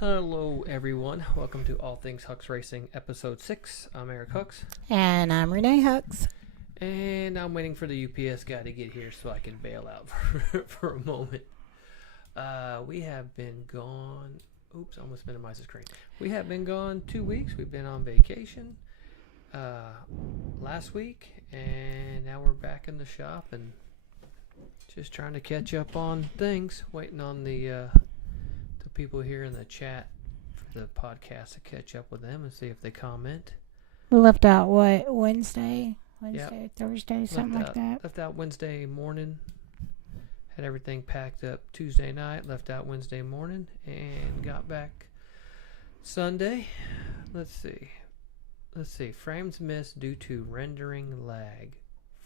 Hello, everyone. Welcome to All Things Hux Racing, Episode 6. I'm Eric Hux, And I'm Renee Hux. and I'm waiting for the UPS guy to get here so I can bail out for a moment. We have been gone. Oops, I almost minimized the screen. We have been gone 2 weeks. We've been on vacation last week, and now we're back in the shop and just trying to catch up on things. Waiting on the people here in the chat for the podcast to catch up with them and see if they comment. We left out what, Wednesday, Yep. Thursday, something like that. Left out Wednesday morning. Had everything packed up Tuesday night. Left out Wednesday morning and got back Sunday. Let's see. Frames missed due to rendering lag.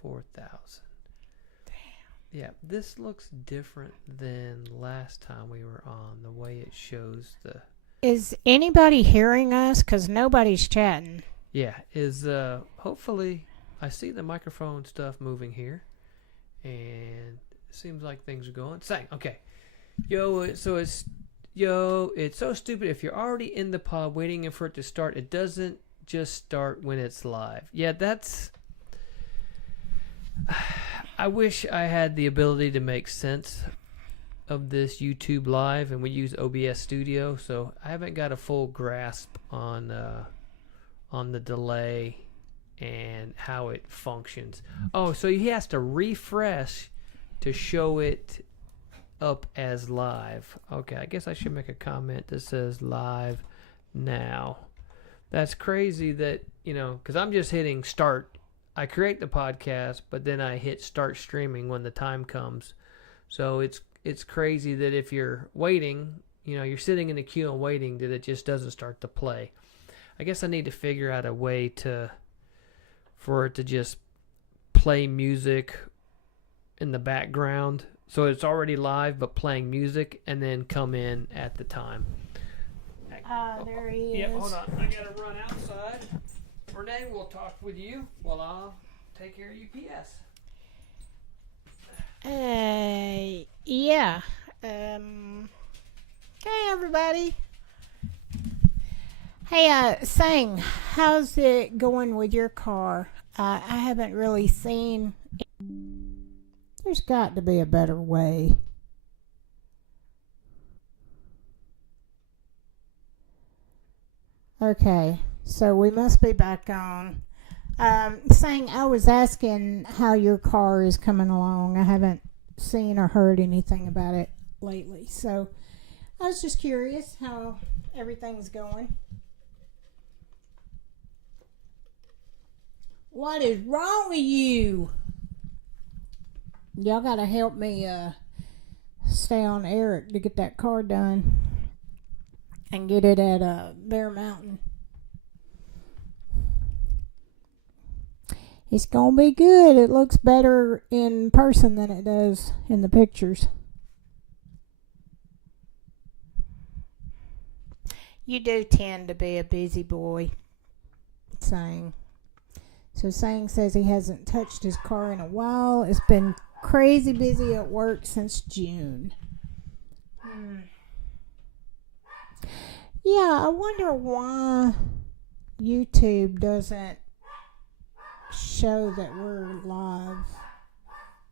4,000. Yeah, this looks different than last time we were on. The way it shows the Is anybody hearing us? Because nobody's chatting. hopefully I see the microphone stuff moving here, and it seems like things are going. Same. Okay. It's so stupid. If you're already in the pod waiting for it to start, it doesn't just start when it's live. Yeah, that's. I wish I had the ability to make sense of this YouTube Live, and we use OBS Studio, so I haven't got a full grasp on the delay and how it functions. Oh, so he has to refresh to show it up as live. Okay, I guess I should make a comment that says live now. That's crazy that, because I'm just hitting start. I create the podcast, but then I hit start streaming when the time comes. So it's crazy that if you're waiting, you're sitting in the queue and waiting, that it just doesn't start to play. I guess I need to figure out a way for it to just play music in the background. So it's already live, but playing music and then come in at the time. There he is. Yep, hold on. I got to run outside. Renee will talk with you while I'll take care of UPS. Yeah. Hey, everybody. Hey, Sang, how's it going with your car? I haven't really seen. There's got to be a better way. Okay, so we must be back on. Saying I was asking how your car is coming along. I haven't seen or heard anything about it lately. So I was just curious how everything's going. What is wrong with you? Y'all gotta help me stay on Eric to get that car done and get it at Bear Mountain. It's gonna be good. It looks better in person than it does in the pictures. You do tend to be a busy boy, Sang. So Sang says he hasn't touched his car in a while. It's been crazy busy at work since June. Yeah, I wonder why YouTube doesn't show that we're live.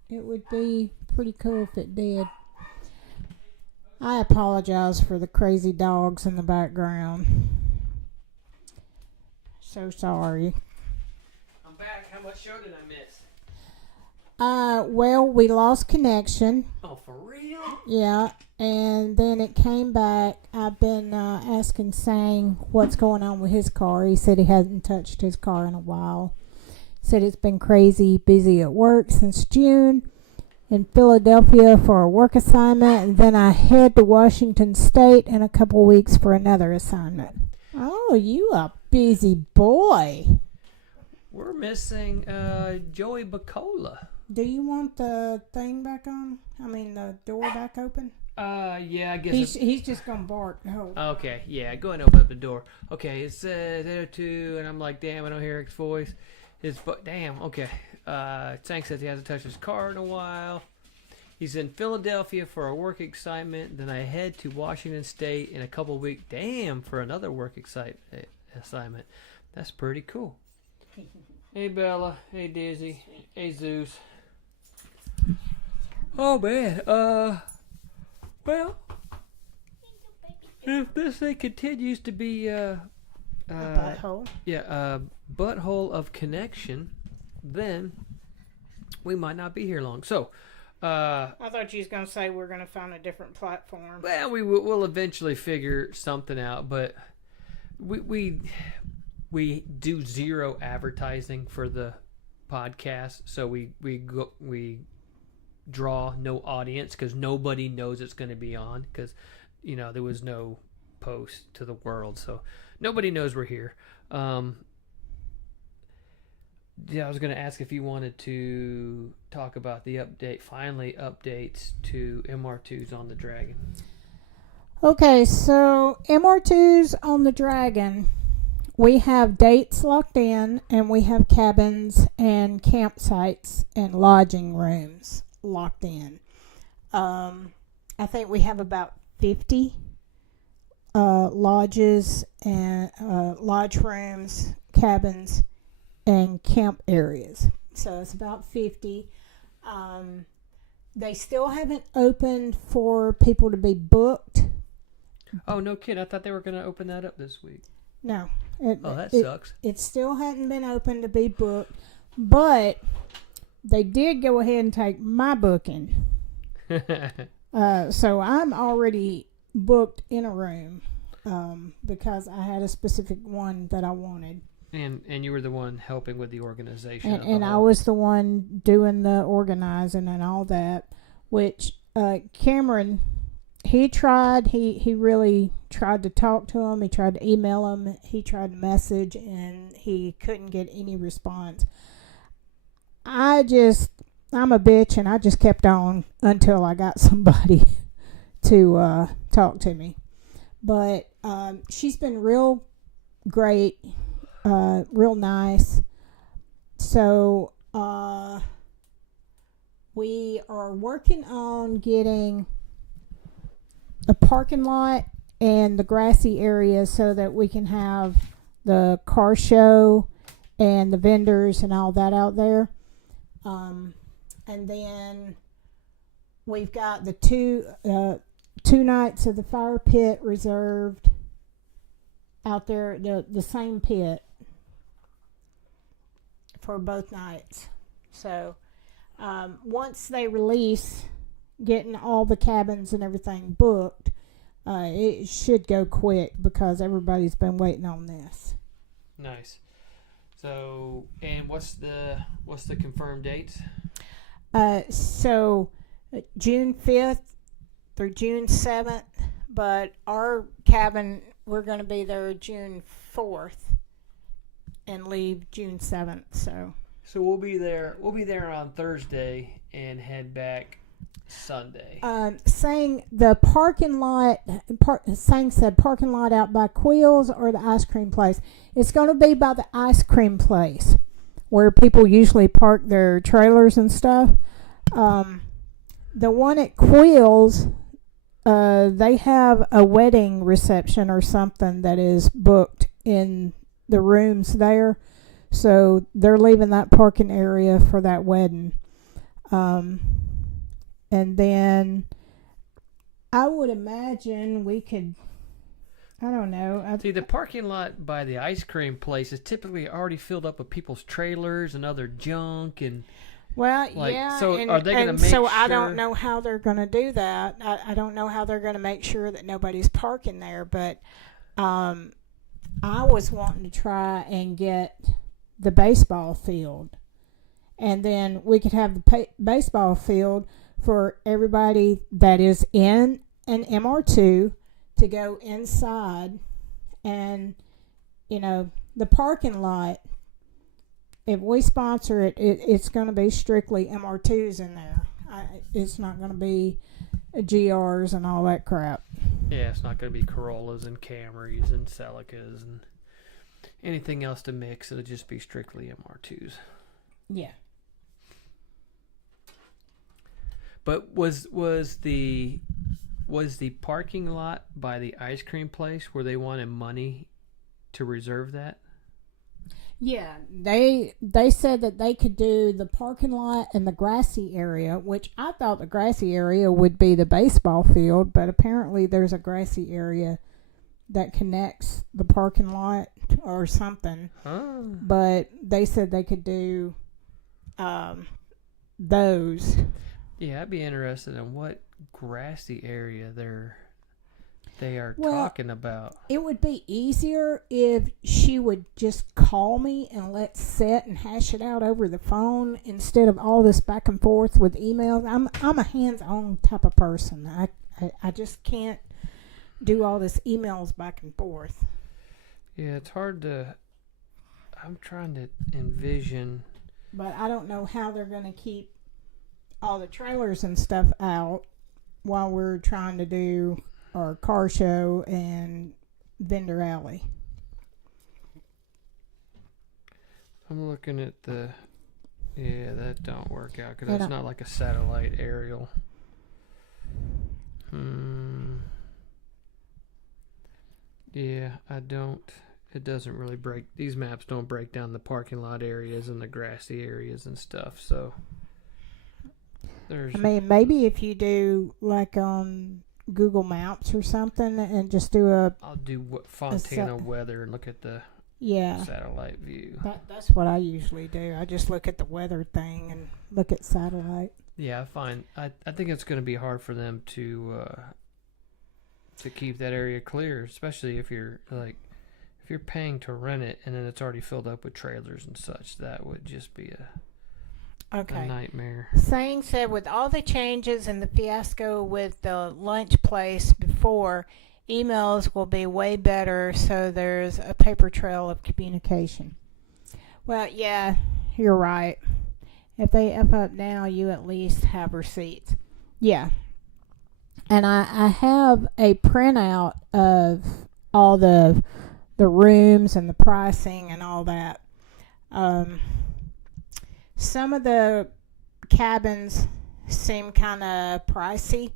It would be pretty cool if it did. I apologize for the crazy dogs in the background. So sorry. I'm back. How much show did I miss? Well, we lost connection. Oh, for real? Yeah, and then it came back. I've been asking Sang what's going on with his car. He said he hadn't touched his car in a while. Said it's been crazy busy at work since June. In Philadelphia for a work assignment, and then I head to Washington State in a couple weeks for another assignment. Oh, you a busy boy. We're missing Joey Bacola. Do you want the thing back on? I mean, the door back open? Yeah, I guess He's just gonna bark. Oh. Okay, yeah, go ahead and open up the door. Okay, it says 802, and I'm like, damn, I don't hear Eric's voice. Damn, okay. Tank says he hasn't touched his car in a while. He's in Philadelphia for a work excitement. Then I head to Washington State in a couple weeks. Damn, for another work assignment. That's pretty cool. Hey Bella. Hey Dizzy. Hey Zeus. Oh man. Well, if this thing continues to be A butthole. butthole of connection, then we might not be here long. So, I thought you was gonna say we're gonna find a different platform. well, we'll eventually figure something out, but we do zero advertising for the podcast, so we draw no audience because nobody knows it's going to be on because there was no post to the world, so nobody knows we're here. Yeah, I was going to ask if you wanted to talk about the updates to MR2s on the Dragon. Okay, so MR2s on the Dragon, we have dates locked in, and we have cabins and campsites and lodging rooms locked in. I think we have about 50 lodges and lodge rooms, cabins, and camp areas. So it's about 50. They still haven't opened for people to be booked. Oh, no kid. I thought they were going to open that up this week. No. That sucks. It still hadn't been open to be booked, but they did go ahead and take my booking. So I'm already booked in a room because I had a specific one that I wanted. And you were the one helping with the organization. And I was the one doing the organizing and all that, which Cameron, he really tried to talk to him. He tried to email him. He tried to message, and he couldn't get any response. I'm a bitch, and I just kept on until I got somebody to talk to me. But she's been real great, real nice. So we are working on getting a parking lot and the grassy area so that we can have the car show and the vendors and all that out there. And then we've got the two nights of the fire pit reserved out there, the same pit for both nights. So once they release getting all the cabins and everything booked, it should go quick because everybody's been waiting on this. Nice. So, and what's the confirmed dates? So June 5th through June 7th, but our cabin, we're going to be there June 4th and leave June 7th. So we'll be there on Thursday and head back Sunday. Saying the parking lot, Sang said parking lot out by Quills or the ice cream place. It's going to be by the ice cream place where people usually park their trailers and stuff. The one at Quills, they have a wedding reception or something that is booked in the rooms there. So they're leaving that parking area for that wedding. And then I would imagine we could, I don't know. See, the parking lot by the ice cream place is typically already filled up with people's trailers and other junk and... Well, like, yeah. So are they going to make so sure... I don't know how they're going to do that. I don't know how they're going to make sure that nobody's parking there. But I was wanting to try and get the baseball field. And then we could have the baseball field for everybody that is in an MR2 to go inside. And, the parking lot... If we sponsor it, it's going to be strictly MR2s in there. It's not going to be GRs and all that crap. Yeah, it's not going to be Corollas and Camrys and Celicas and anything else to mix. It'll just be strictly MR2s. Yeah. But was the parking lot by the ice cream place where they wanted money to reserve that? Yeah, they said that they could do the parking lot and the grassy area, which I thought the grassy area would be the baseball field, but apparently there's a grassy area that connects the parking lot or something. Oh. But they said they could do those. Yeah, I'd be interested in what grassy area they are Well, talking about. It would be easier if she would just call me and let's sit and hash it out over the phone instead of all this back and forth with emails. I'm a hands-on type of person. I just can't do all this emails back and forth. Yeah, it's hard to. I'm trying to envision. But I don't know how they're going to keep all the trailers and stuff out while we're trying to do our car show and vendor alley. I'm looking at the. Yeah, that don't work out because They that's don't. not like a satellite aerial. Yeah, I don't. It doesn't really break. These maps don't break down the parking lot areas and the grassy areas and stuff. So there's. I mean, maybe if you do like on Google Maps or something and just do I'll do Fontana weather and look at the satellite view. That's what I usually do. I just look at the weather thing and look at satellite. Yeah, I think it's going to be hard for them to keep that area clear, especially if you're paying to rent it and then it's already filled up with trailers and such. That would just be a nightmare. Sang said, with all the changes and the fiasco with the lunch place before, emails will be way better, so there's a paper trail of communication. Well, yeah, you're right. If they F up now, you at least have receipts. Yeah. And I have a printout of all the rooms and the pricing and all that. Some of the cabins seem kind of pricey,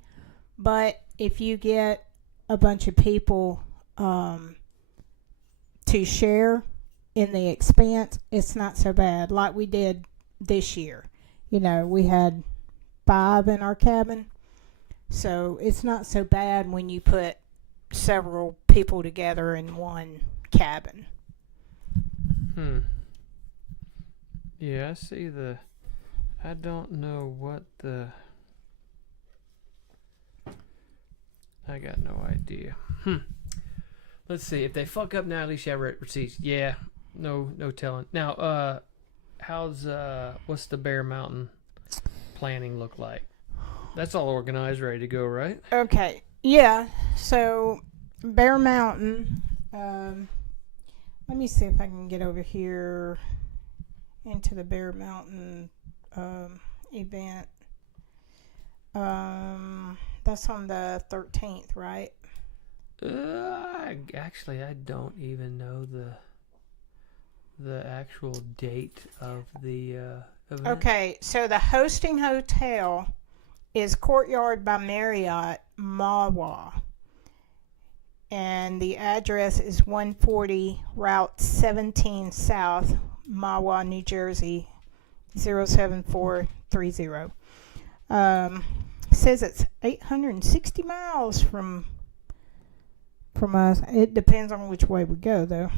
but if you get a bunch of people to share in the expense, it's not so bad. Like we did this year. You know, we had 5 in our cabin, so it's not so bad when you put several people together in one cabin. Yeah, I see I don't know what I got no idea. Let's see. If they fuck up now, at least you have receipts. Yeah, no telling. Now, what's the Bear Mountain planning look like? That's all organized, ready to go, right? Okay, yeah. So Bear Mountain. Let me see if I can get over here into the Bear Mountain event. That's on the 13th, right? Actually, I don't even know the actual date of the event. Okay, so the hosting hotel is Courtyard by Marriott, Mahwah. And the address is 140 Route 17 South, Mahwah, New Jersey, 07430. Says it's 860 miles from us. It depends on which way we go, though.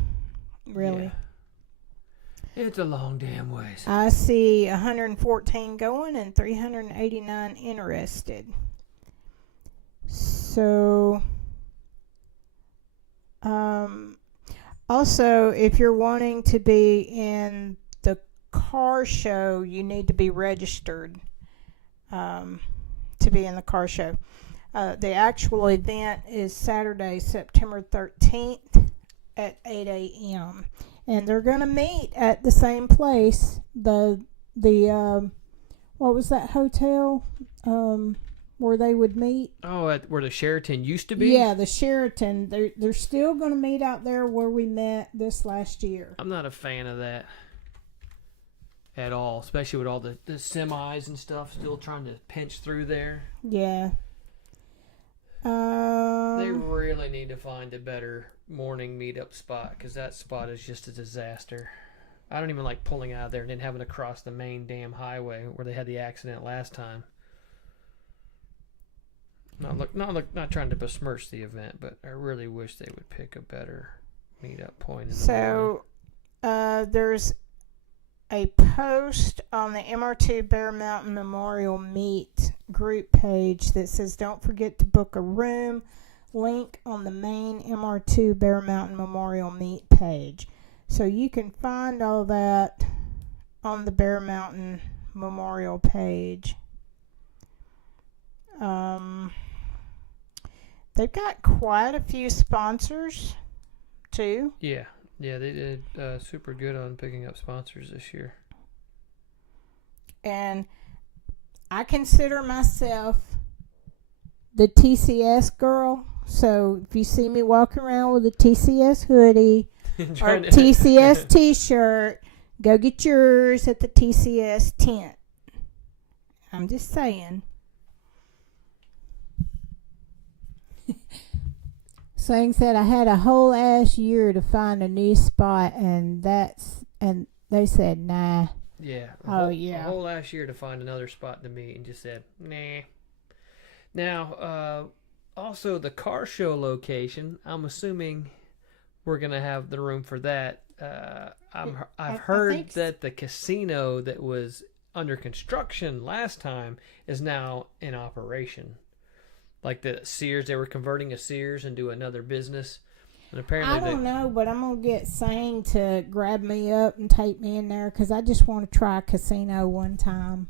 Really. Yeah. It's a long damn ways. I see 114 going and 389 interested. So, also, if you're wanting to be in the car show, you need to be registered to be in the car show. The actual event is Saturday, September 13th at 8 a.m. And they're going to meet at the same place. The what was that hotel where they would meet? Oh, at where the Sheraton used to be? Yeah, the Sheraton. They're still going to meet out there where we met this last year. I'm not a fan of that. at all, especially with all the semis and stuff still trying to pinch through there. Yeah. They really need to find a better morning meetup spot, because that spot is just a disaster. I don't even like pulling out of there and then having to cross the main damn highway where they had the accident last time. Not trying to besmirch the event, but I really wish they would pick a better meetup point. So, there's a post on the MR2 Bear Mountain Memorial Meet group page that says, "Don't forget to book a room." Link on the main MR2 Bear Mountain Memorial Meet page. So you can find all that on the Bear Mountain Memorial page. They've got quite a few sponsors, too. Yeah, they did super good on picking up sponsors this year. And I consider myself the TCS girl. So if you see me walking around with a TCS hoodie or TCS t-shirt, go get yours at the TCS tent. I'm just saying. Sang said I had a whole ass year to find a new spot, and they said nah. Yeah. Yeah. A whole last year to find another spot to meet, and just said nah. Now, also the car show location. I'm assuming we're gonna have the room for that. I've heard that the casino that was under construction last time is now in operation. Like the Sears, they were converting a Sears into another business, and apparently I don't know, but I'm gonna get Sang to grab me up and take me in there because I just want to try a casino one time.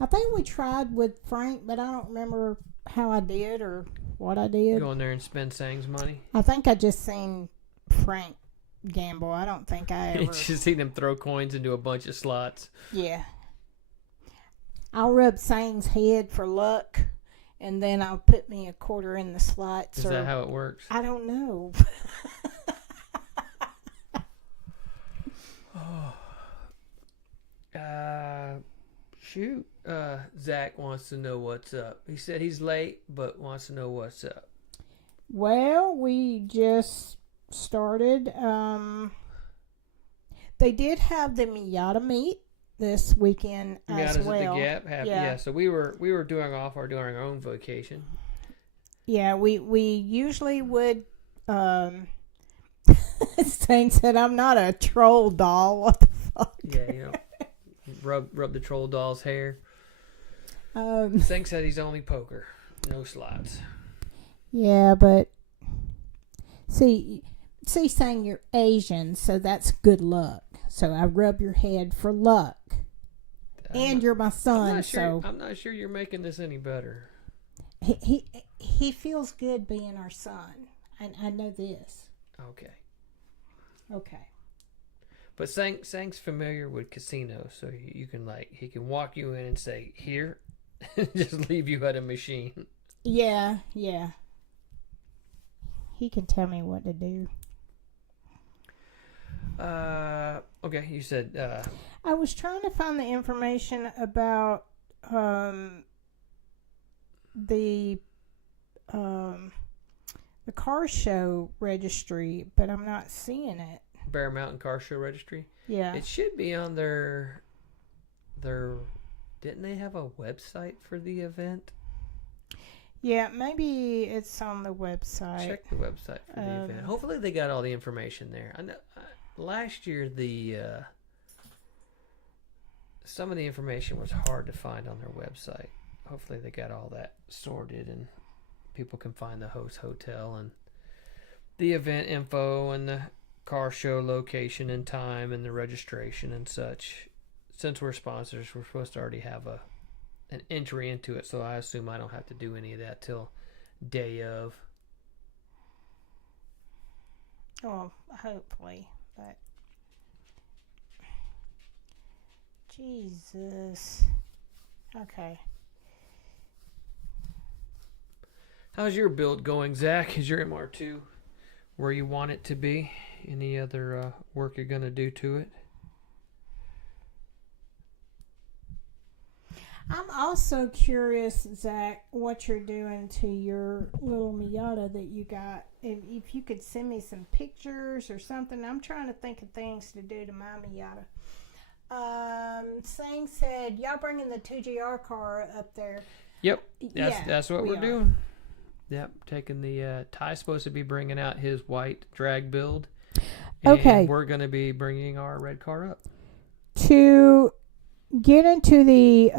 I think we tried with Frank, but I don't remember how I did or what I did. Go in there and spend Sang's money. I think I just seen Frank gamble. I don't think I ever. Just seen him throw coins into a bunch of slots. Yeah. I'll rub Sang's head for luck, and then I'll put me a quarter in the slots. Is that how it works? I don't know. Shoot. Zach wants to know what's up. He said he's late, but wants to know what's up. Well, we just started. They did have the Miata meet this weekend as well. At the Gap. Yeah. So we were during our own vacation. Yeah, we usually would. Sang said, "I'm not a troll doll." What the fuck? Yeah, rub the troll doll's hair. Sang said he's only poker, no slots. Yeah, but see, Sang, you're Asian, so that's good luck. So I rub your head for luck. And you're my son, so I'm not sure you're making this any better. He feels good being our son. I know this. Okay. But Sang's familiar with casinos, so you can he can walk you in and say here, and just leave you at a machine. Yeah. He can tell me what to do. Okay, you said I was trying to find the information about the car show registry, but I'm not seeing it. Bear Mountain Car Show Registry. Yeah, it should be on their. Didn't they have a website for the event? Yeah, maybe it's on the website. Check the website for the event. Hopefully they got all the information there. I know last year some of the information was hard to find on their website. Hopefully they got all that sorted and people can find the host hotel and the event info and the car show location and time and the registration and such. Since we're sponsors, we're supposed to already have an entry into it, so I assume I don't have to do any of that till day of. Oh, hopefully, but Jesus. Okay. How's your build going, Zach? Is your MR2 where you want it to be? Any other work you're going to do to it? I'm also curious, Zach, what you're doing to your little Miata that you got. If you could send me some pictures or something. I'm trying to think of things to do to my Miata. Singh said, y'all bringing the 2GR car up there. Yep, Yeah, that's what we we're are. doing. Yep, taking the Ty's supposed to be bringing out his white drag build. And Okay. we're going to be bringing our red car up. To get into the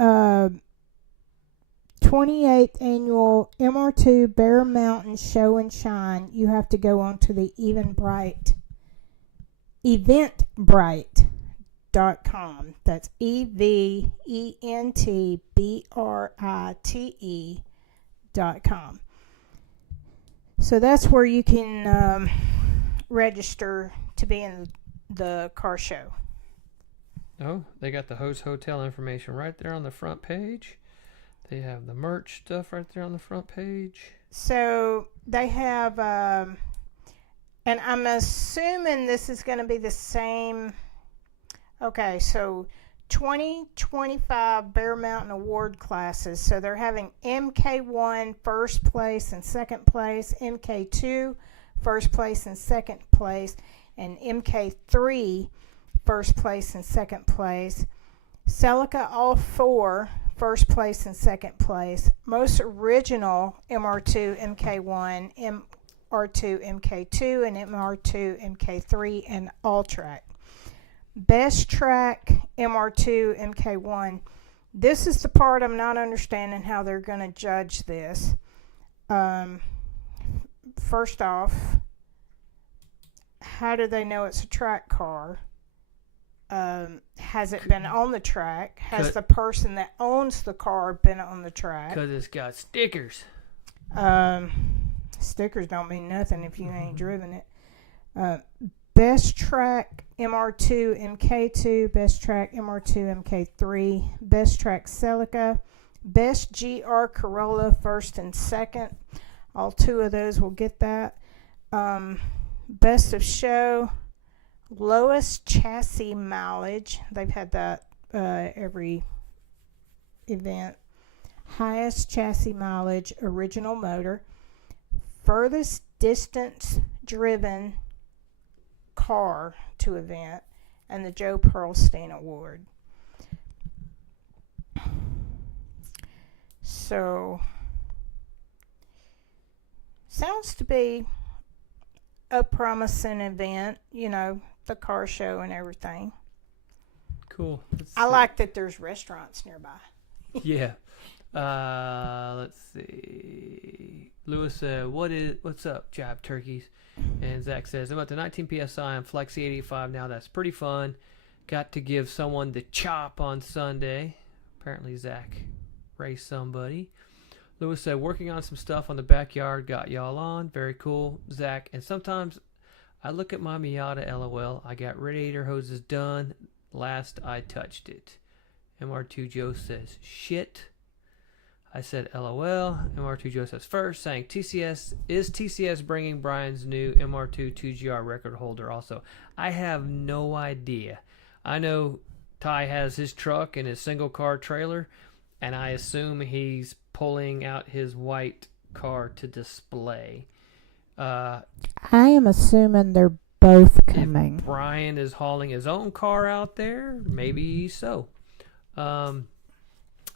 28th annual MR2 Bear Mountain Show and Shine, you have to go on to the Eventbrite.com. That's EVENTBRITE.com. So that's where you can register to be in the car show. Oh, they got the host hotel information right there on the front page. They have the merch stuff right there on the front page. So they have, and I'm assuming this is going to be the same. Okay, so 2025 Bear Mountain Award classes. So they're having MK1 first place and second place, MK2 first place and second place, and MK3 first place and second place. Celica all four first place and second place. Most original MR2 MK1, MR2 MK2, and MR2 MK3, and all track. Best track MR2 MK1. This is the part I'm not understanding how they're going to judge this. First off, how do they know it's a track car? Has it been on the track? Has the person that owns the car been on the track? Because it's got stickers. Stickers don't mean nothing if you ain't driven it. Best track MR2 MK2, best track MR2 MK3, best track Celica, best GR Corolla first and second. All two of those will get that. Best of show, lowest chassis mileage. They've had that every event. Highest chassis mileage, original motor. Furthest distance driven car to event, and the Joe Pearlstein Award. So, sounds to be a promising event, you know, the car show and everything. Cool. I like that there's restaurants nearby. Yeah. Let's see. Lewis said, what's up, Jive Turkeys? And Zach says, I'm up to 19 PSI on Flex 85 now. That's pretty fun. Got to give someone the chop on Sunday. Apparently Zach raced somebody. Lewis said, working on some stuff on the backyard. Got y'all on. Very cool, Zach. And sometimes I look at my Miata, LOL. I got radiator hoses done. Last I touched it. MR2 Joe says, shit. I said, LOL. MR2 Joe says, first, saying, is TCS bringing Brian's new MR2 2GR record holder also? I have no idea. I know Ty has his truck and his single car trailer, and I assume he's pulling out his white car to display. I am assuming they're both coming. If Brian is hauling his own car out there, maybe so.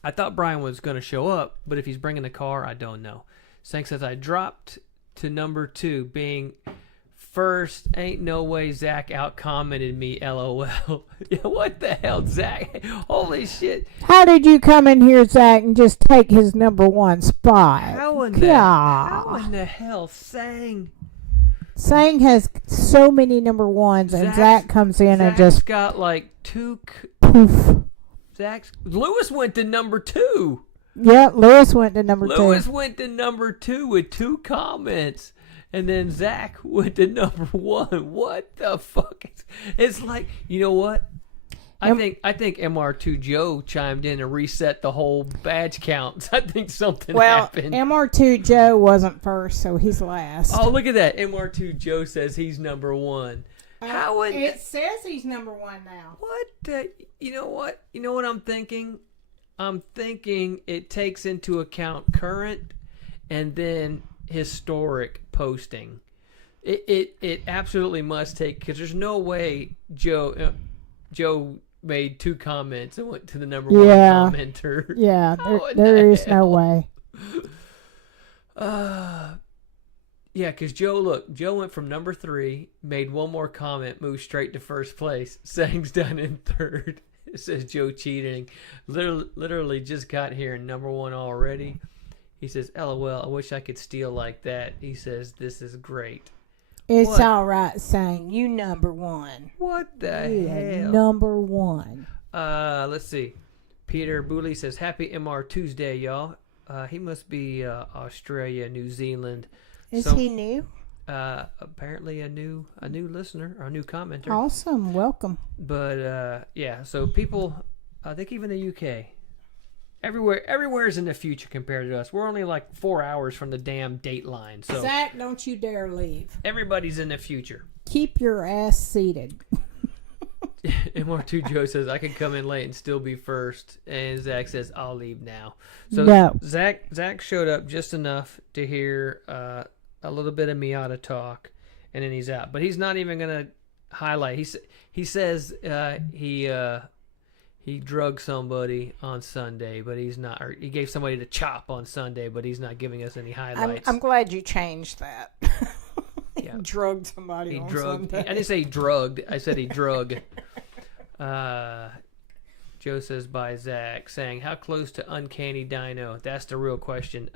I thought Brian was going to show up, but if he's bringing the car, I don't know. Sank says, I dropped to number 2, being first. Ain't no way Zach out-commented me, LOL. Yeah, what the hell, Zach? Holy shit. How did you come in here, Zach, and just take his number 1 spot? How in the hell, Sang has so many number 1s, and Zach comes in and just got like 2... poof. Lewis went to number 2. Yeah, Lewis went to number 2. Lewis went to number 2 with 2 comments. And then Zach went to number 1. What the fuck? It's like, you know what? I think MR2 Joe chimed in and reset the whole badge counts. I think something happened. MR2 Joe wasn't first, so he's last. Oh, look at that. MR2 Joe says he's number 1. It says he's number 1 now. What? You know what? You know what I'm thinking? I'm thinking it takes into account current and then historic posting. It absolutely must take, because there's no way Joe made 2 comments and went to the number 1 commenter. Yeah, How in there the is no hell? way. Yeah, because Joe went from number 3, made 1 more comment, moved straight to first place. Sang's done in 3rd. It says Joe cheating. Literally just got here in number 1 already. He says, LOL, I wish I could steal like that. He says, this is great. It's What? all right saying you number 1. What the You hell? number 1. Let's see. Peter Booley says, happy MR Tuesday, y'all. He must be Australia, New Zealand. Is So- he new? Apparently a new listener or a new commenter. Awesome. Welcome. But yeah, so people, I think even the UK, everywhere is in the future compared to us. We're only like 4 hours from the damn date line, so Zach, don't you dare leave. everybody's in the future. Keep your ass seated. MR2 Joe says I could come in late and still be first, and Zach says I'll leave now. So No. Zach showed up just enough to hear a little bit of Miata talk, and then he's out. But he's not even gonna highlight. He says he drugged somebody on Sunday, but he's not. Or he gave somebody the chop on Sunday, but he's not giving us any highlights. I'm glad you changed that. Yeah. Drugged somebody He on drugged. Sunday. I didn't say he drugged. I said he drug. Joe says by Zach, saying, "How close to Uncanny Dino? That's the real question."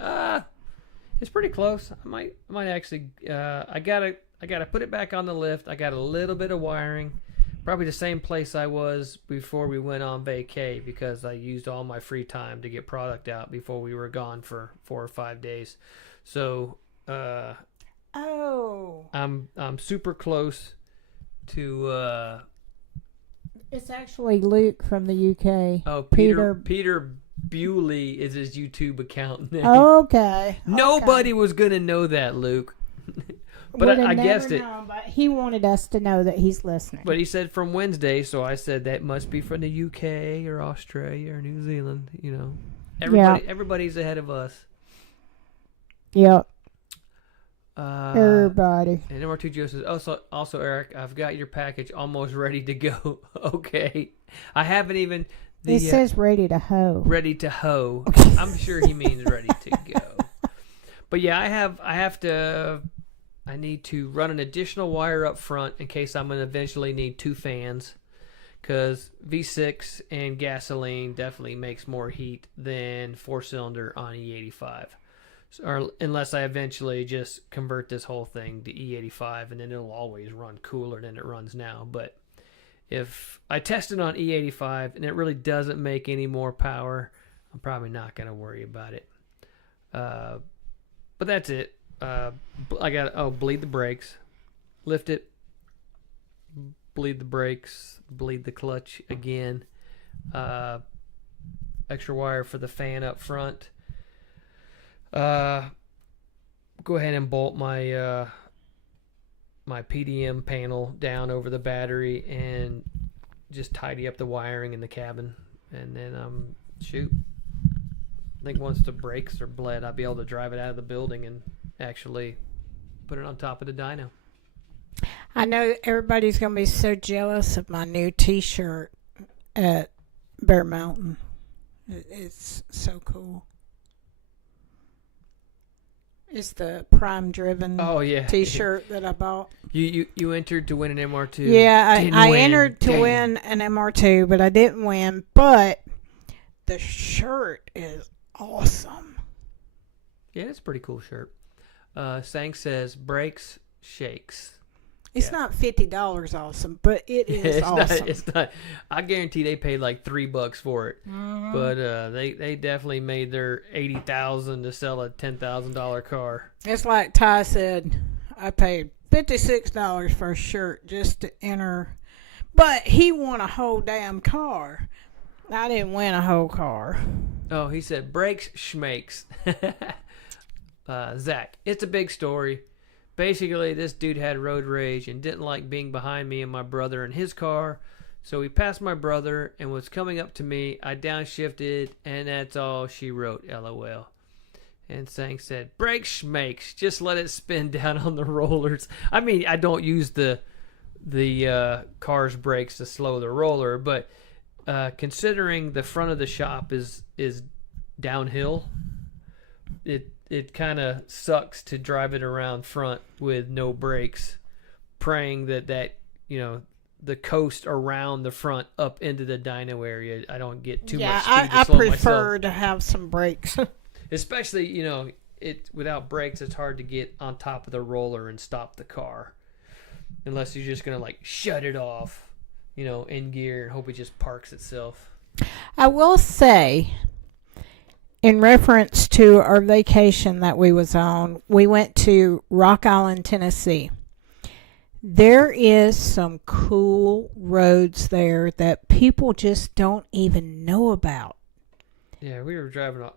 It's pretty close. I might actually. I gotta put it back on the lift. I got a little bit of wiring. Probably the same place I was before we went on vacay, because I used all my free time to get product out before we were gone for 4 or 5 days. So Oh. I'm super close to It's actually Luke from the UK. Peter Bewley is his YouTube account name. Okay. Nobody was gonna know that, Luke. But Would've I never guessed it. known, but he wanted us to know that he's listening. But he said from Wednesday, so I said that must be from the UK or Australia or New Zealand. You know, everybody's ahead of us. Yep. Everybody. Everybody. And MR2 Joe says, also Eric, I've got your package almost ready to go. Okay, I haven't even. It says ready to hoe. Ready to hoe. I'm sure he means ready to go. But yeah, I need to run an additional wire up front in case I'm going to eventually need 2 fans, because V6 and gasoline definitely makes more heat than 4-cylinder on E85. Or unless I eventually just convert this whole thing to E85, and then it'll always run cooler than it runs now. But if I test it on E85 and it really doesn't make any more power, I'm probably not going to worry about it. But that's it. I got bleed the brakes, lift it, bleed the brakes, bleed the clutch again. Extra wire for the fan up front. Go ahead and bolt my my PDM panel down over the battery and just tidy up the wiring in the cabin, and then shoot. I think once the brakes are bled, I'll be able to drive it out of the building and actually put it on top of the dyno. I know everybody's going to be so jealous of my new T-shirt at Bear Mountain. It's so cool. It's the Prime Driven T-shirt that I bought. You entered to win an MR2. Yeah, I win. entered to Damn. win an MR2, but I didn't win. But the shirt is awesome. Yeah, it's a pretty cool shirt. Sang says brakes, shakes. It's not $50 awesome, but it is awesome. It's not. I guarantee they paid like $3 for it. Mhm. But they definitely made their $80,000 to sell a $10,000 car. It's like Ty said, I paid $56 for a shirt just to enter. But he won a whole damn car. I didn't win a whole car. Oh, he said brakes, schmakes. Zach, it's a big story. Basically, this dude had road rage and didn't like being behind me and my brother in his car. So he passed my brother and was coming up to me. I downshifted, and that's all she wrote, LOL. And Sang said, brakes schmakes. Just let it spin down on the rollers. I mean, I don't use the car's brakes to slow the roller, but considering the front of the shop is downhill, it kind of sucks to drive it around front with no brakes, praying that you know, the coast around the front up into the dyno area, I don't get too much speed to I slow prefer myself. to have some brakes. Especially, you know, it without brakes, it's hard to get on top of the roller and stop the car, unless you're just gonna like shut it off, you know, in gear and hope it just parks itself. I will say, in reference to our vacation that we was on, we went to Rock Island, Tennessee. There is some cool roads there that people just don't even know about. Yeah, we were driving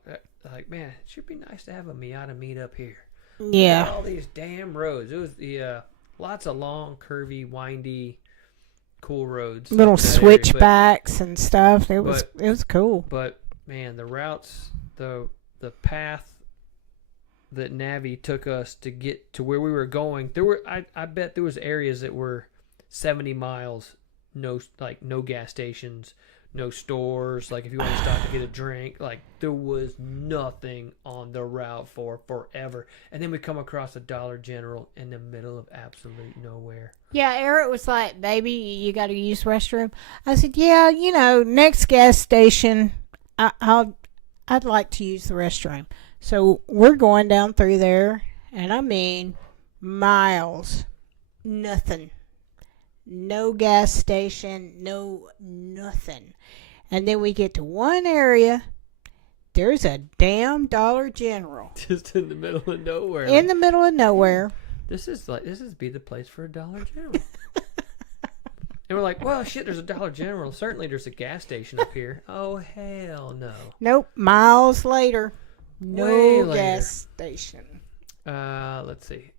like, man, it should be nice to have a Miata meet up here. Yeah. All these damn roads. It was lots of long, curvy, windy, cool roads. Little up in that area, switchbacks and stuff. It was cool. But man, the routes, the path that Navi took us to get to where we were going, there were I bet there was areas that were 70 miles, no gas stations, no stores. Like if you want to stop to get a drink, like there was nothing on the route for forever. And then we come across a Dollar General in the middle of absolute nowhere. Yeah, Eric was like, baby, you got to use restroom. I said, yeah, you know, next gas station, I'd like to use the restroom. So we're going down through there, and I mean miles, nothing. No gas station, no nothing. And then we get to one area, there's a damn Dollar General. Just in the middle of nowhere. In the middle of nowhere. This is be the place for a Dollar General. And we're like, well, shit, there's a Dollar General. Certainly there's a gas station up here. Oh, hell no. Nope, miles later, Way no later. gas station. Let's see.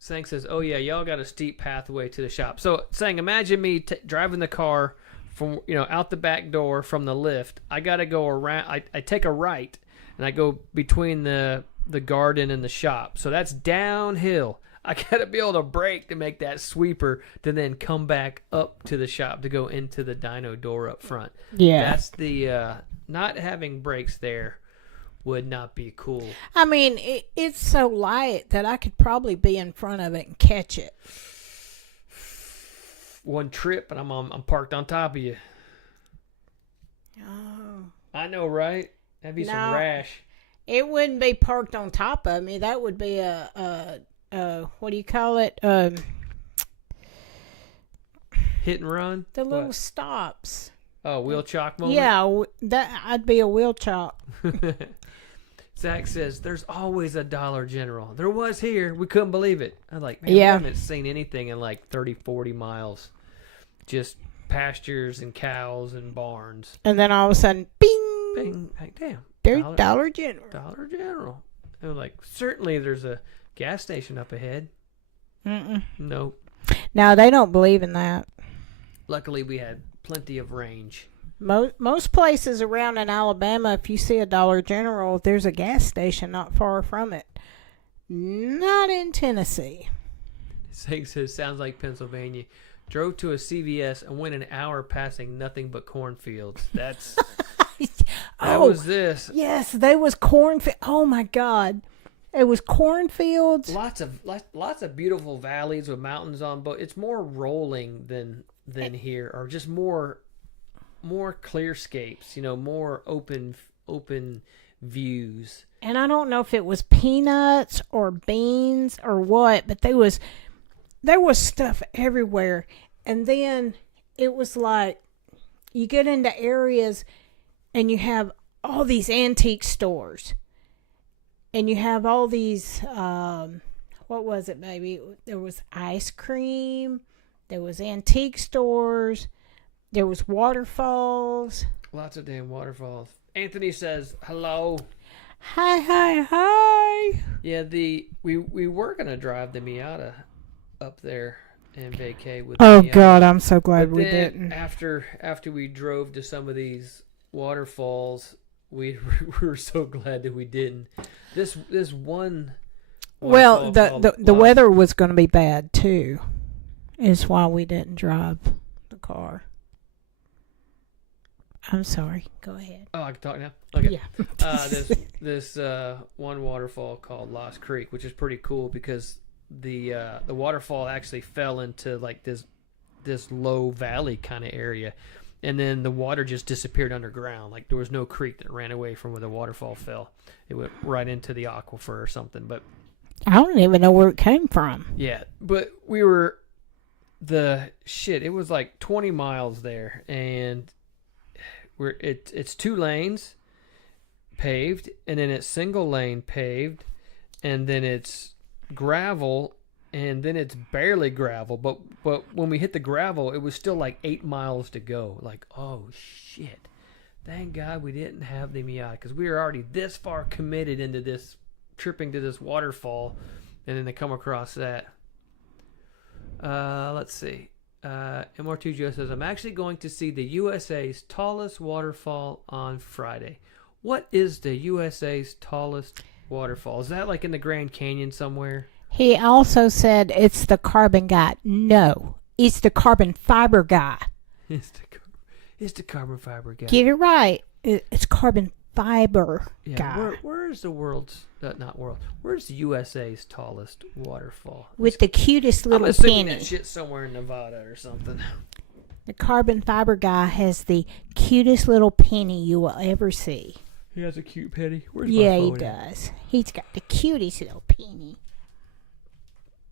Sang says, oh, yeah, y'all got a steep pathway to the shop. So, Sang, imagine me driving the car from, you know, out the back door from the lift. I got to go around. I take a right, and I go between the garden and the shop. So that's downhill. I got to be able to brake to make that sweeper to then come back up to the shop to go into the dyno door up front. Yeah. That's the, not having brakes there would not be cool. I mean, it's so light that I could probably be in front of it and catch it. One trip and I'm parked on top of you. Oh. I know, right? That'd be some rash. It wouldn't be parked on top of me. That would be a what do you call it? Hit and run? The little What? stops. Oh, wheel chock moment? Yeah, that I'd be a wheel chop. Zach says, there's always a Dollar General. There was here. We couldn't believe it. I'm like, man, Yeah. we haven't seen anything in like 30, 40 miles. Just pastures and cows and barns. And then all of a sudden, bing! Bing. Like, damn. There's Dollar General. Dollar General. And we're like, certainly there's a gas station up ahead. Mm-mm. Nope. No, they don't believe in that. Luckily, we had plenty of range. Most places around in Alabama, if you see a Dollar General, there's a gas station not far from it. Not in Tennessee. Sang says, sounds like Pennsylvania. Drove to a CVS and went an hour passing nothing but cornfields. That was this. Yes, there was cornfield. Oh my God, it was cornfields. Lots of beautiful valleys with mountains on both. It's more rolling than here, or just more clearscapes. You know, more open views. And I don't know if it was peanuts or beans or what, but there was stuff everywhere. And then it was like you get into areas and you have all these antique stores. And you have all these, what was it, baby? There was ice cream. There was antique stores. There was waterfalls. Lots of damn waterfalls. Anthony says, hello. Hi. Yeah, we were going to drive the Miata up there and vacay with Oh the Miata. God, I'm so glad But we then didn't. after we drove to some of these waterfalls, we were so glad that we didn't. This one. Well, waterfall the called weather was going to be bad too. Is why we didn't drive the car. I'm sorry. Go ahead. Oh, I can talk now. Okay. Yeah. This one waterfall called Lost Creek, which is pretty cool because the waterfall actually fell into like this low valley kind of area, and then the water just disappeared underground. Like there was no creek that ran away from where the waterfall fell. It went right into the aquifer or something. But I don't even know where it came from. yeah, but we were it was like 20 miles there, and it's 2 lanes paved, and then it's single lane paved, and then it's gravel, and then it's barely gravel. But when we hit the gravel, it was still like 8 miles to go. Like, oh shit! Thank God we didn't have the Miata, because we were already this far committed into this tripping to this waterfall, and then to come across that. Let's see. MR2 Joe says, I'm actually going to see the USA's tallest waterfall on Friday. What is the USA's tallest waterfall? Is that like in the Grand Canyon somewhere? He also said it's the carbon guy. No, it's the carbon fiber guy. It's the carbon fiber guy. Get it right. It's carbon fiber guy. Where's the world's where's the USA's tallest waterfall? With the cutest I'm little assuming penny. that shit somewhere in Nevada or something. The carbon fiber guy has the cutest little penny you will ever see. He has a cute penny. Where's Yeah, my he phone? does. He's got the cutest little penny.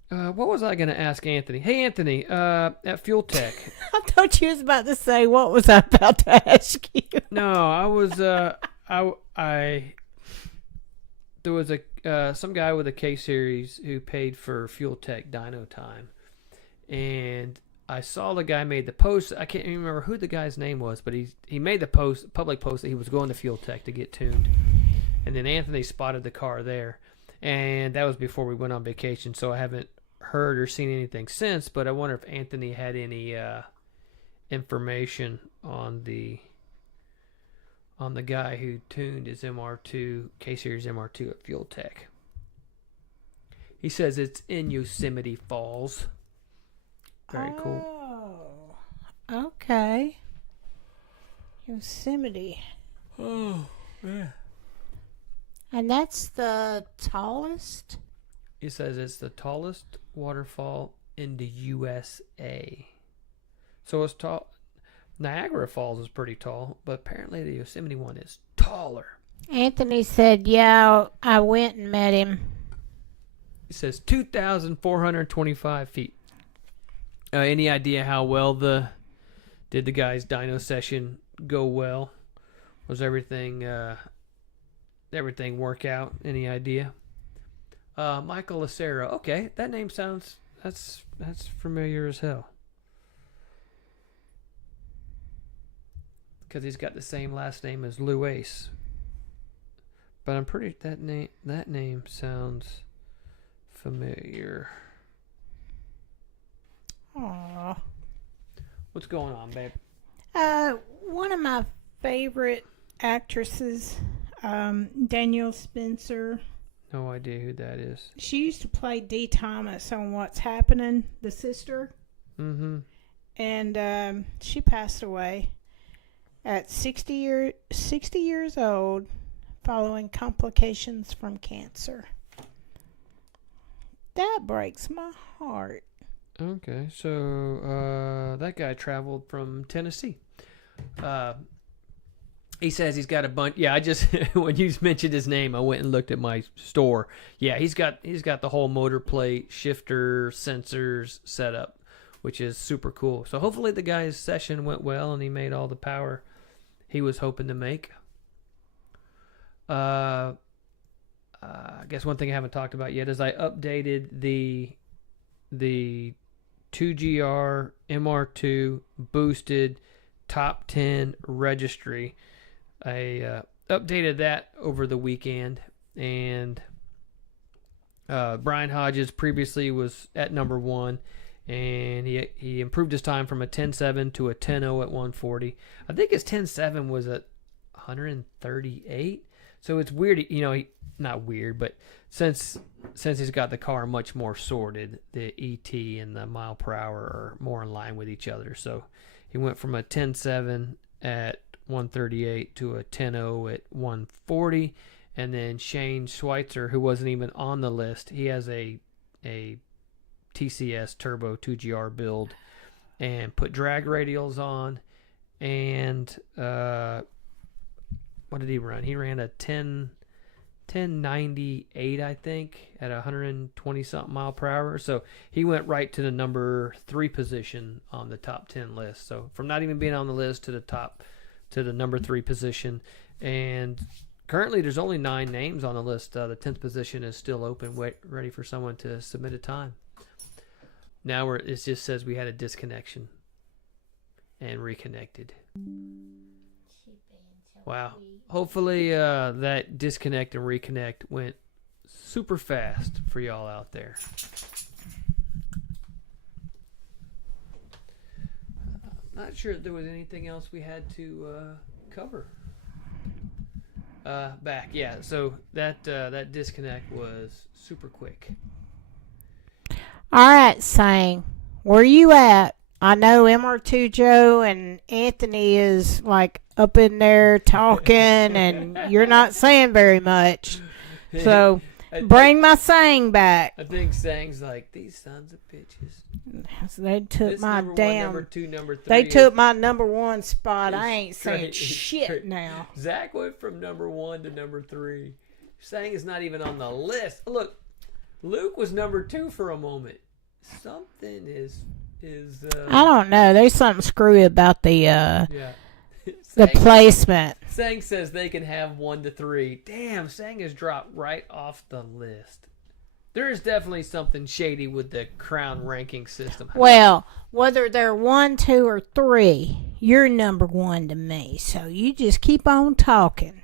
What was I going to ask Anthony? Hey, Anthony, at Fuel Tech. I thought you was about to say, what was I about to ask you? No, I was, there was some guy with a K-Series who paid for Fuel Tech Dyno Time. And I saw the guy made the post. I can't even remember who the guy's name was, but he made the public post that he was going to Fuel Tech to get tuned. And then Anthony spotted the car there. And that was before we went on vacation, so I haven't heard or seen anything since. But I wonder if Anthony had any information on the guy who tuned his MR2 K-Series MR2 at Fuel Tech. He says it's in Yosemite Falls. Very cool. Oh, okay. Yosemite. Oh, yeah. And that's the tallest? He says it's the tallest waterfall in the USA. So it's tall. Niagara Falls is pretty tall, but apparently the Yosemite one is taller. Anthony said, yeah, I went and met him. He says 2,425 feet. Any idea how well did the guy's dyno session go well? Was everything work out? Any idea? Michael Lacero. Okay, that name sounds that's familiar as hell. Because he's got the same last name as Lou Ace. But I'm pretty that name sounds familiar. Aww. What's going on, babe? One of my favorite actresses, Danielle Spencer. No idea who that is. She used to play Dee Thomas on What's Happening, the sister. Mm-hmm. And she passed away at 60 years old following complications from cancer. That breaks my heart. Okay, so that guy traveled from Tennessee. He says he's got a bunch. Yeah, I just when you mentioned his name, I went and looked at my store. Yeah, he's got the whole motor plate, shifter, sensors set up, which is super cool. So hopefully the guy's session went well and he made all the power he was hoping to make. I guess one thing I haven't talked about yet is I updated the 2GR MR2 boosted top 10 registry. I updated that over the weekend, and Brian Hodges previously was at number 1, and he improved his time from a 10.7 to a 10.0 at 140. I think his 10.7 was at 138. So it's weird, not weird, but since he's got the car much more sorted, the ET and the mile per hour are more in line with each other. So he went from a 10.7 at 138 to a 10.0 at 140. And then Shane Schweitzer, who wasn't even on the list, he has a TCS Turbo 2GR build and put drag radials on. And what did he run? He ran a 1098, I think, at 120 something mile per hour. So he went right to the number 3 position on the top 10 list. So from not even being on the list to the number 3 position. And currently there's only 9 names on the list. The 10th position is still open, ready for someone to submit a time. Now it just says we had a disconnection and reconnected. Wow. Hopefully that disconnect and reconnect went super fast for y'all out there. Not sure if there was anything else we had to cover. Back, yeah. So that disconnect was super quick. All right, Sang, where you at? I know MR2 Joe and Anthony is like up in there talking, and you're not saying very much. So bring my Sang back. I think Sang's like, these sons of bitches. They took This my number damn. One, number 2, number 3. They took my number 1 spot. I ain't It's saying great. shit It's great. now. Zach went from number 1 to number 3. Sang is not even on the list. Look, Luke was number 2 for a moment. Something is I don't know. There's something screwy about the yeah. the placement. Sang says they can have 1 to 3. Damn, Sang has dropped right off the list. There is definitely something shady with the Crown ranking system. Well, whether they're 1, 2, or 3, you're number 1 to me. So you just keep on talking.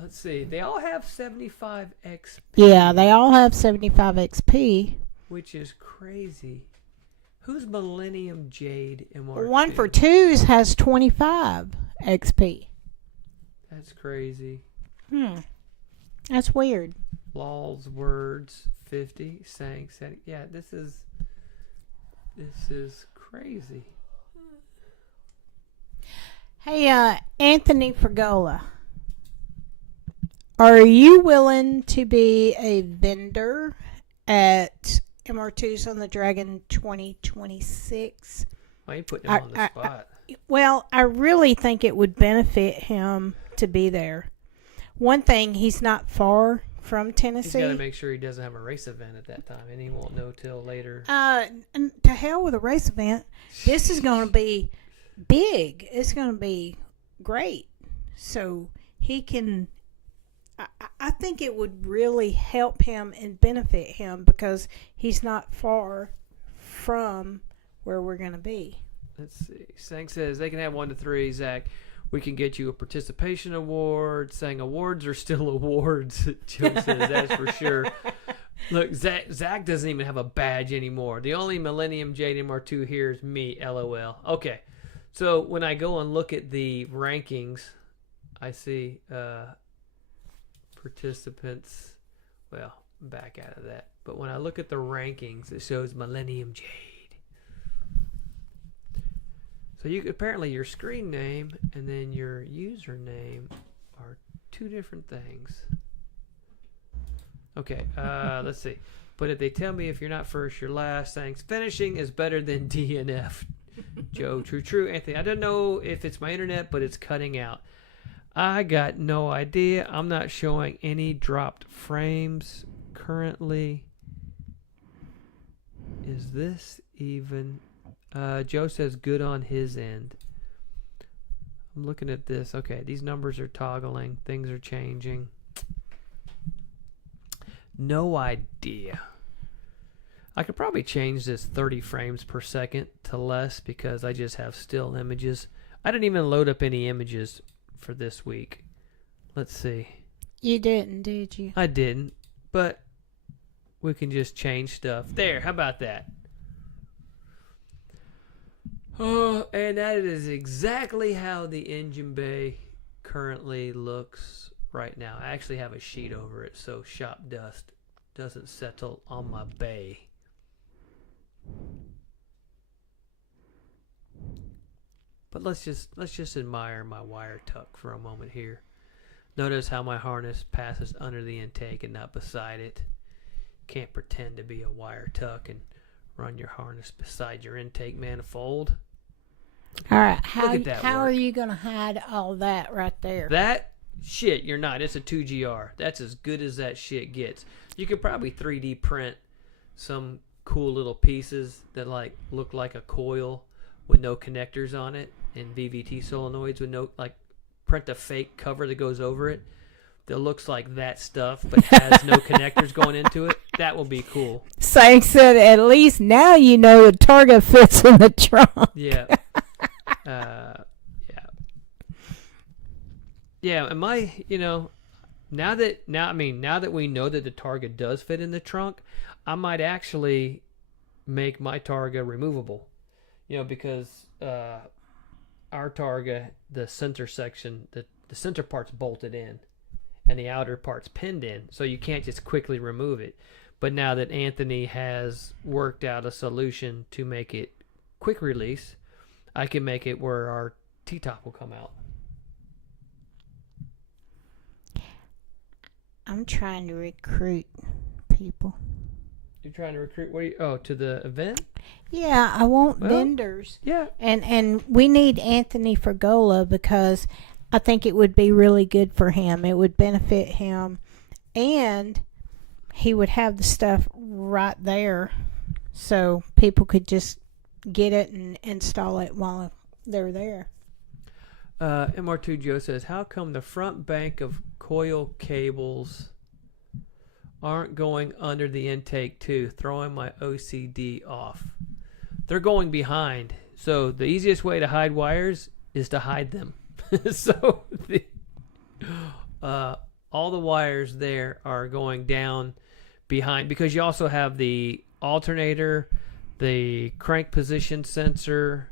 Let's see. They all have 75 XP. Yeah, they all have 75 XP. Which is crazy. Who's Millennium Jade MR2? 1 for 2s has 25 XP. That's crazy. That's weird. Law's Words 50. Sang said, yeah, this is crazy. Hey, Anthony Fragola, are you willing to be a vendor at MR2s on the Dragon 2026? Why are you putting him on the spot? Well, I really think it would benefit him to be there. One thing, he's not far from Tennessee. He's got to make sure he doesn't have a race event at that time, and he won't know till later. And to hell with a race event. This is going to be big. It's going to be great. So he can... I think it would really help him and benefit him because he's not far from where we're going to be. Let's see. Sang says they can have 1 to 3. Zach, we can get you a participation award. Sang awards are still awards. Joe says that's for sure. Look, Zach doesn't even have a badge anymore. The only Millennium Jade MR2 here is me. LOL. Okay, so when I go and look at the rankings, I see participants. Well, back out of that. But when I look at the rankings, it shows Millennium Jade. So apparently your screen name and then your username are 2 different things. Okay, let's see. But if they tell me if you're not first, you're last, thanks. Finishing is better than DNF. Joe, true. Anthony, I don't know if it's my internet, but it's cutting out. I got no idea. I'm not showing any dropped frames currently. Is this even... Joe says good on his end. I'm looking at this. Okay, these numbers are toggling. Things are changing. No idea. I could probably change this 30 frames per second to less because I just have still images. I didn't even load up any images for this week. Let's see. You didn't, did you? I didn't, but we can just change stuff. There, how about that? Oh, and that is exactly how the engine bay currently looks right now. I actually have a sheet over it so shop dust doesn't settle on my bay. But let's just admire my wire tuck for a moment here. Notice how my harness passes under the intake and not beside it. Can't pretend to be a wire tuck and run your harness beside your intake manifold. All right, Look at how that are work. you gonna hide all that right there? That shit, you're not. It's a 2GR. That's as good as that shit gets. You could probably 3D print some cool little pieces that like look like a coil with no connectors on it, and VVT solenoids with no, like, print a fake cover that goes over it that looks like that stuff but has no connectors going into it. That will be cool. Sank said, at least now you know the Targa fits in the trunk. Yeah. Yeah, and my, now that we know that the Targa does fit in the trunk, I might actually make my Targa removable. Because our Targa, the center section, the center part's bolted in and the outer part's pinned in, so you can't just quickly remove it. But now that Anthony has worked out a solution to make it quick release, I can make it where our T-top will come out. I'm trying to recruit people. You're trying to recruit to the event? Yeah, I want vendors. Yeah. And we need Anthony Fergola because I think it would be really good for him. It would benefit him, and he would have the stuff right there so people could just get it and install it while they're there. MR2 Joe says, how come the front bank of coil cables aren't going under the intake too? Throwing my OCD off. They're going behind. So the easiest way to hide wires is to hide them. So all the wires there are going down behind, because you also have the alternator, the crank position sensor,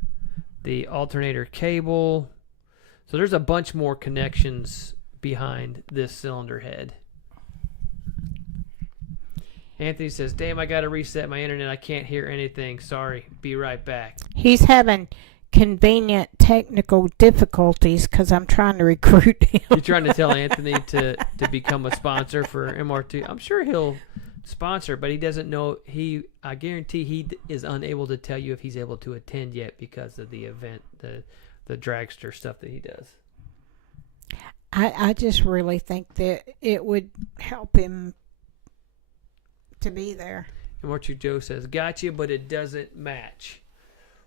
the alternator cable. So there's a bunch more connections behind this cylinder head. Anthony says, damn, I got to reset my internet. I can't hear anything. Sorry. Be right back. He's having convenient technical difficulties because I'm trying to recruit him. You're trying to tell Anthony to become a sponsor for MR2. I'm sure he'll sponsor, but he doesn't know. I guarantee he is unable to tell you if he's able to attend yet because of the event, the dragster stuff that he does. I just really think that it would help him to be there. MR2 Joe says, gotcha, but it doesn't match.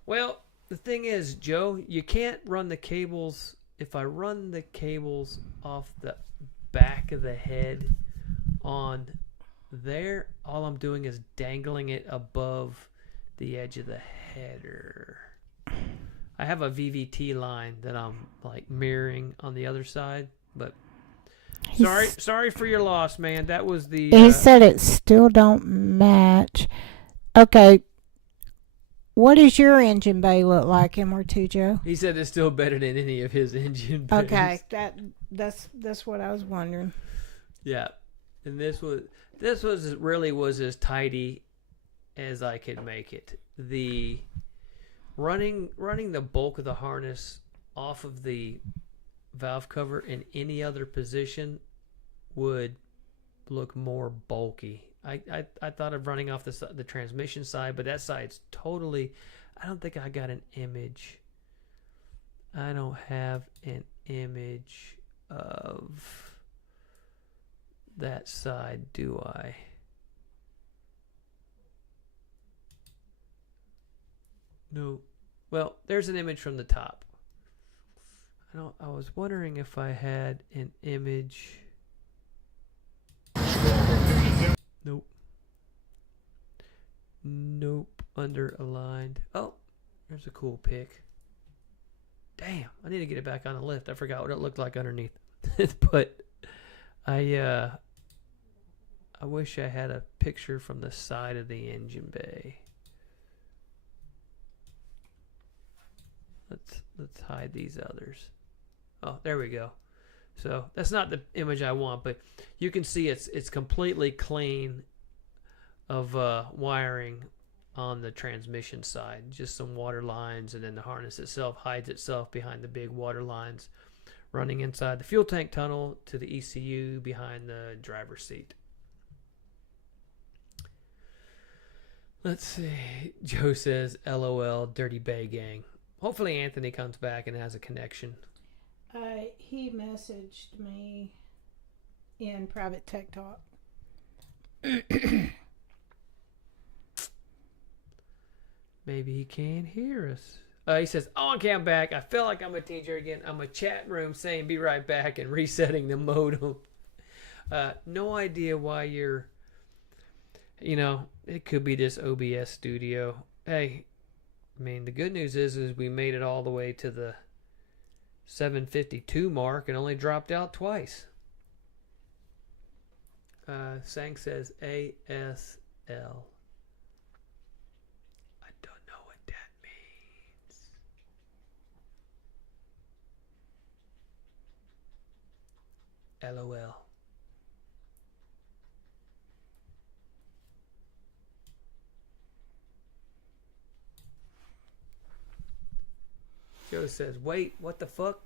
Well, the thing is, Joe, you can't run the cables. If I run the cables off the back of the head on there, all I'm doing is dangling it above the edge of the header. I have a VVT line that I'm like mirroring on the other side, but sorry for your loss, man. That was the. He said it still don't match. Okay. What does your engine bay look like, MR2 Joe? He said it's still better than any of his engine bays. Okay, that's what I was wondering. Yeah, and this was as tidy as I could make it. The running the bulk of the harness off of the valve cover in any other position would look more bulky. I thought of running off the transmission side, but that side's totally. I don't think I got an image. I don't have an image of that side, do I? No. Well, there's an image from the top. I was wondering if I had an image. Nope. Under aligned. Oh, there's a cool pic. Damn, I need to get it back on the lift. I forgot what it looked like underneath. But I wish I had a picture from the side of the engine bay. Let's hide these others. Oh, there we go. So that's not the image I want, but you can see it's completely clean of wiring on the transmission side. Just some water lines, and then the harness itself hides itself behind the big water lines running inside the fuel tank tunnel to the ECU behind the driver's seat. Let's see. Joe says, LOL, Dirty Bay Gang. Hopefully Anthony comes back and has a connection. He messaged me in private tech talk. Maybe he can't hear us. He says, oh, okay, I'm back. I feel like I'm a teacher again. I'm a chat room saying be right back and resetting the modem. No idea why you're, it could be this OBS studio. Hey, I mean, the good news is we made it all the way to the 752 mark and only dropped out twice. Sang says ASL. LOL. Joe says, wait, what the fuck?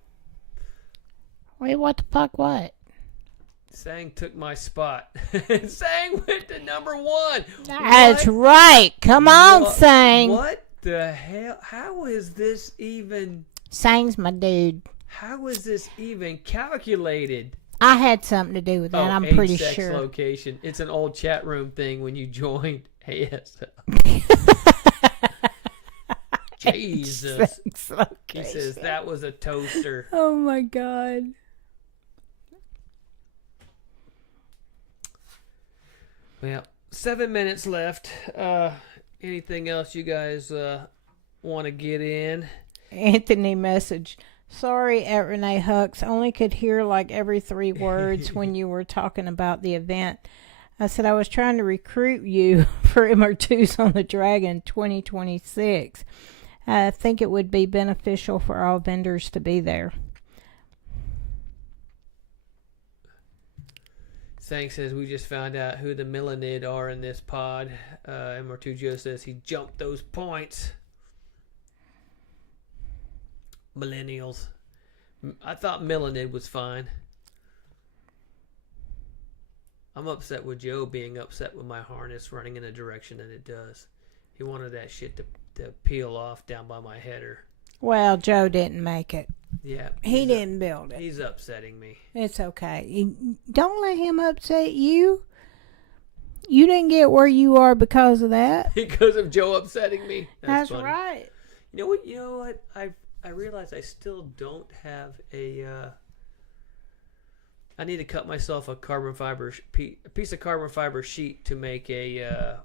Wait, what the fuck, what? Sang took my spot. Sang went to number 1. That's right. Come on, Sang. What the hell? How is this even... Sang's my dude. How is this even calculated? I had something to do with that, I'm pretty sure. Location. It's an old chat room thing when you joined ASL. Jesus. He says that was a toaster. Oh my God. Well, 7 minutes left. Anything else you guys want to get in? Anthony messaged, sorry, at Renee Hux, only could hear like every 3 words when you were talking about the event. I said I was trying to recruit you for MR2s on the Dragon 2026. I think it would be beneficial for all vendors to be there. Sang says we just found out who the Melanid are in this pod. MR2 Joe says he jumped those points. Millennials. I thought Melanid was fine. I'm upset with Joe being upset with my harness running in a direction that it does. He wanted that shit to peel off down by my header. Well, Joe didn't make it. Yeah. He didn't build it. He's upsetting me. It's okay. Don't let him upset you. You didn't get where you are because of that. Because of Joe upsetting me. That's funny. right. You know what? I realize I still don't have a... I need to cut myself a piece of carbon fiber sheet to make a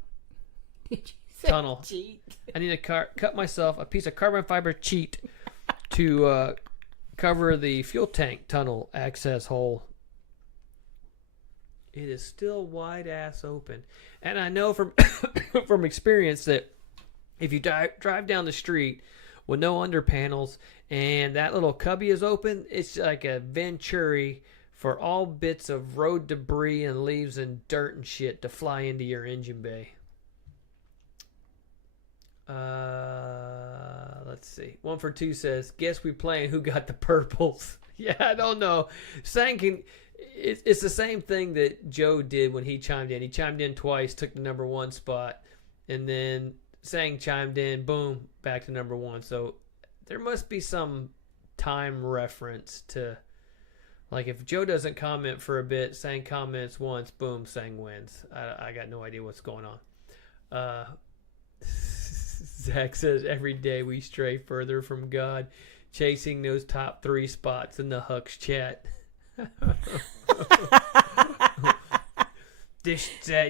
tunnel. I need to cut myself a piece of carbon fiber sheet to cover the fuel tank tunnel access hole. It is still wide ass open, and I know from from experience that if you drive down the street with no under panels and that little cubby is open, it's like a venturi for all bits of road debris and leaves and dirt and shit to fly into your engine bay. Let's see. 1 for 2 says, guess we playing who got the purples. Yeah, I don't know. It's the same thing that Joe did when he chimed in. He chimed in twice, took the number 1 spot, and then Sang chimed in, boom, back to number 1. So there must be some time reference to, like, if Joe doesn't comment for a bit, Sang comments once, boom, Sang wins. I got no idea what's going on. Zach says, every day we stray further from God, chasing those top 3 spots in the Hux chat.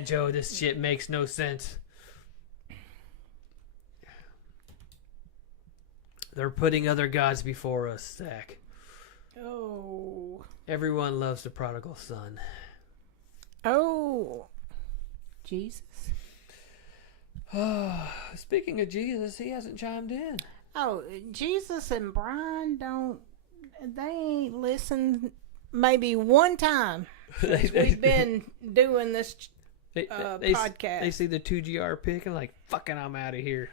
Joe, this shit makes no sense. They're putting other gods before us, Zach. Oh. Everyone loves the prodigal son. Oh. Jesus. Speaking of Jesus, he hasn't chimed in. Oh, Jesus and Brian they ain't listened maybe one time since we've been doing this they podcast. They see the 2GR pick and like, fucking, I'm out of here.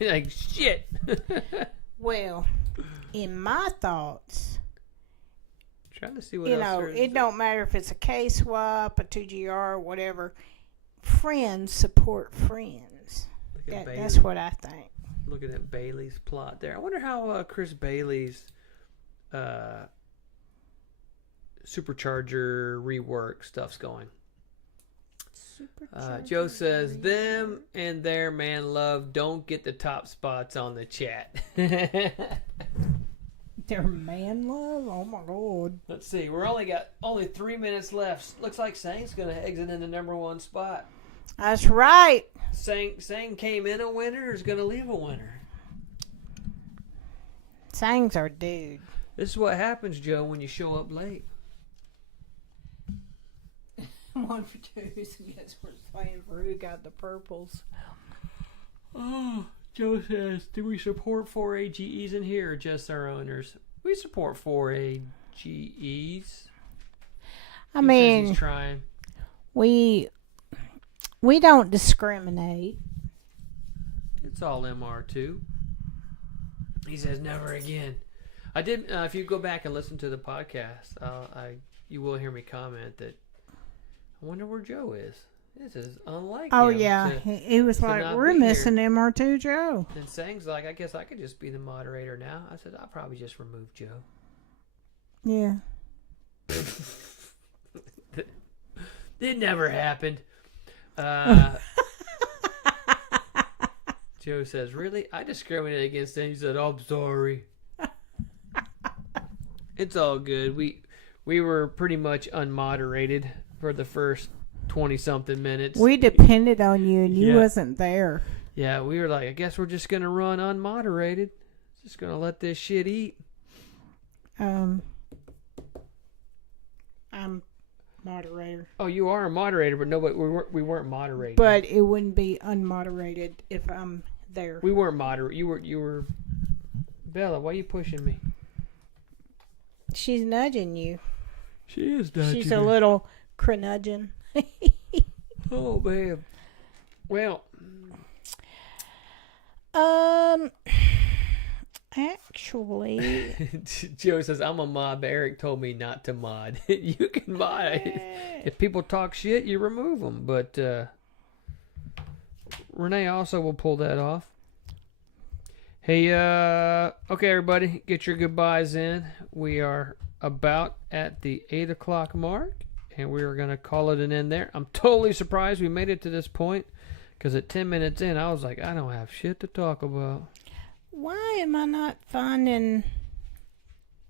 Like, shit. Well, in my thoughts, Trying to see what you else know, there is. it don't matter if it's a K-swap, a 2GR, whatever. Friends support friends. Look at That's Bailey. what I think. Looking at Bailey's plot there. I wonder how Chris Bailey's supercharger rework stuff's going. Joe says, them and their man love don't get the top spots on the chat. Their man love? Oh my god. Let's see. We're only 3 minutes left. Looks like Sang's going to exit in the number one spot. That's right. Sang came in a winner or is going to leave a winner? Sang's our dude. This is what happens, Joe, when you show up late. 1 for 2s. I guess we're playing for who got the purples. Oh, Joe says, do we support 4A GEs in here or just our owners? We support 4A GEs. I He says mean, he's trying. we don't discriminate. It's all MR2. He says never again. I did. If you go back and listen to the podcast, you will hear me comment that I wonder where Joe is. This is unlike Oh him yeah, to- he was to like, not we're be missing here. MR2 Joe. And Sang's like, I guess I could just be the moderator now. I said, I'll probably just remove Joe. Yeah. It never happened. Joe says, really? I discriminated against him. He said, I'm sorry. It's all good. We were pretty much unmoderated for the first 20-something minutes. We depended on you, and you Yeah. wasn't there. Yeah, we were like, I guess we're just going to run unmoderated. Just going to let this shit eat. I'm moderator, Oh, you are a moderator, but nobody. We weren't moderating. but it wouldn't be unmoderated if I'm there. We weren't moderate. You were. Bella, why are you pushing me? She's nudging you. She is She's a little crenudgeon. Oh man. Well, Actually, Joe says I'm a mod, but Eric told me not to mod. You can mod. If people talk shit, you remove them. But Renee also will pull that off. Hey, okay, everybody, get your goodbyes in. We are about at the 8 o'clock mark, and we are going to call it an end there. I'm totally surprised we made it to this point, because at 10 minutes in, I was like, I don't have shit to talk about. why am I not finding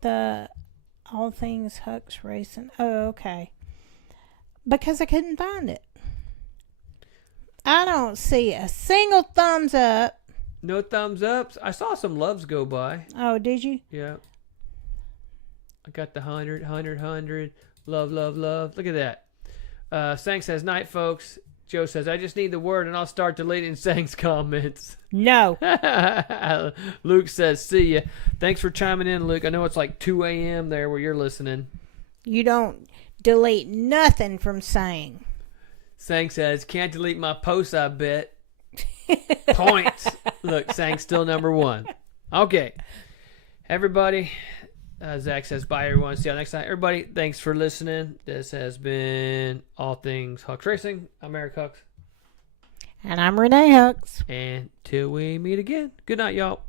the All Things Hucks Racing? Oh, okay. Because I couldn't find it. I don't see a single thumbs up. No thumbs ups. I saw some loves go by. Oh, did you? Yeah. I got the 100, 100, 100. Love, love, love. Look at that. Sang says, night, folks. Joe says, I just need the word and I'll start deleting Sang's comments. No. Luke says, see ya. Thanks for chiming in, Luke. I know it's like 2 a.m. there where you're listening. You don't delete nothing from saying. Sang says, can't delete my posts, I bet. Points. Look, Sang's still number one. Okay. Everybody, Zach says, bye, everyone. See you next time. Everybody, thanks for listening. This has been All Things Hucks Racing. I'm Eric Hucks. And I'm Renee Hucks. And till we meet again, good night, y'all.